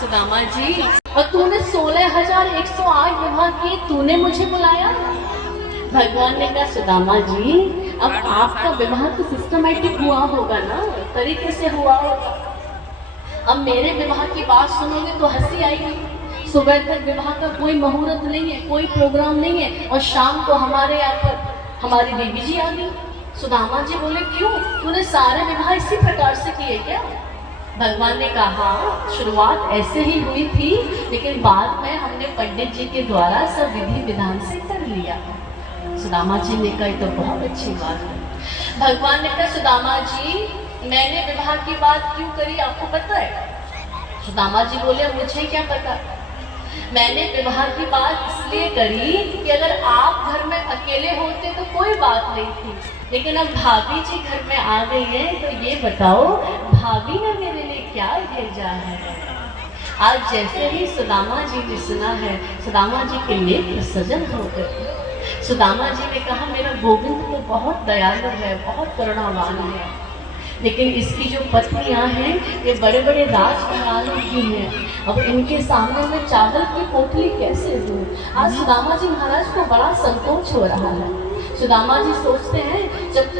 सुदामा जी, और तूने 16,108 विवाह किए, तूने मुझे बुलाया? भगवान ने कहा सुदामा जी, अब आपका विवाह तो सिस्टमैटिक हुआ होगा ना, तरीके से हुआ होगा। अब मेरे विवाह की बात सुनोगे तो हंसी आएगी। सुबह तक विवाह का कोई मुहूर्त नहीं है, कोई प्रोग्राम नहीं है, और शाम को हमारे यहाँ पर हमारी देवी जी आ गई। सुदामा जी बोले क्यों, तूने सारे विवाह इसी प्रकार से किए क्या? भगवान ने कहा शुरुआत ऐसे ही हुई थी, लेकिन बाद में हमने पंडित जी के द्वारा सब विधि विधान से कर लिया। सुदामा जी ने कहा तो बहुत अच्छी बात है। भगवान ने कहा सुदामा जी, मैंने विवाह की बात क्यों करी आपको पता है? सुदामा जी बोले मुझे क्या पता। मैंने विवाह की बात इसलिए करी कि अगर आप घर में अकेले होते तो कोई बात नहीं थी, लेकिन अब भाभी जी घर में आ गई है, तो ये बताओ भाभी ने मेरे लिए क्या भेजा है? आज जैसे ही सुदामा जी ने सुना है, सुदामा जी के नेत्र सजल हो गए। सुदामा जी ने कहा मेरा गोविंद तो बहुत दयालु है, बहुत करुणावान है, लेकिन इसकी जो पत्नियां हैं ये बड़े बड़े राजघरानों की हैं। अब इनके सामने में चावल की पोटली कैसे दूं? आज सुदामा जी महाराज को बड़ा संकोच हो रहा है। सुदामा जी सोचते हैं जब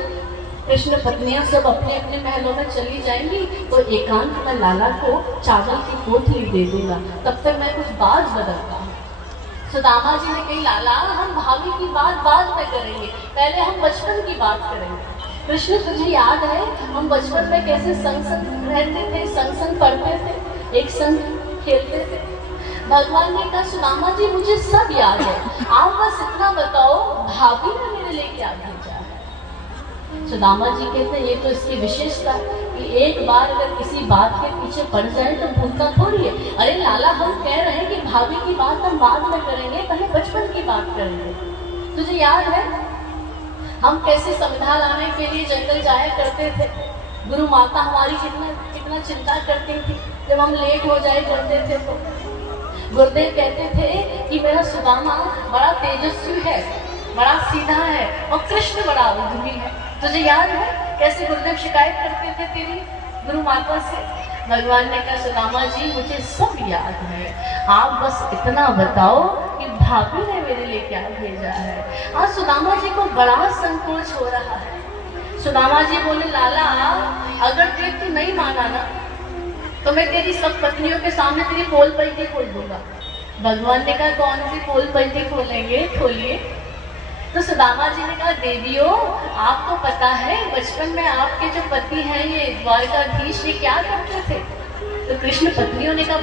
कृष्ण पत्नियां सब अपने अपने महलों में चली जाएंगी तो एकांत में लाला को चावल की पोटली दे दूंगा, तब तक मैं कुछ बात बदलता हूँ। सुदामा जी ने कही लाला हम भाभी की बात बाद में करेंगे, पहले हम बचपन की बात करेंगे। कृष्ण तुझे याद है हम बचपन में कैसे संग संग रहते थे, संग संग पढ़ते थे, एक संग खेलते थे? भगवान ने कहा सुदामा जी मुझे सब याद है, आप बस इतना बताओ भाभी ने मेरे लिए क्या भेजा है? सुदामा जी कहते हैं ये तो इसकी विशेषता कि एक बार अगर किसी बात के पीछे पड़ जाए तो भूलता थोड़ी है। अरे लाला हम कह रहे हैं कि भाभी की बात हम बाद में करेंगे, पहले बचपन की बात करेंगे। तुझे याद है हम कैसे संविधान लाने के लिए जंगल जाया करते थे? गुरु माता हमारी कितना चिंता करती थी जब हम लेट हो जाए करते थे तो। गुरुदेव कहते थे कि मेरा सुदामा बड़ा तेजस्वी है, बड़ा सीधा है, और कृष्ण बड़ा उद्यमी है। तुझे याद है कैसे गुरुदेव शिकायत करते थे तेरी गुरु माता से? भगवान ने कहा सुदामा जी मुझे सब याद है, आप बस इतना बताओ कि भाभी ने मेरे लिए क्या भेजा है? आज सुदामा जी को बड़ा संकोच हो रहा है। सुदामा जी बोले लाला अगर देख तू नहीं माना ना तो मैं तेरी सब पत्नियों के सामने तेरी पोल पलटी खोल दूंगा। भगवान ने कहा कौन सी पोल पलटी खोलेंगे, खोलिए। तो सुदामा जी ने कहा देवियों आपको पता है बचपन में आपके जो पति हैं ये द्वारकाधीश ये क्या करते थे? तो कृष्ण पत्नियों ने कहा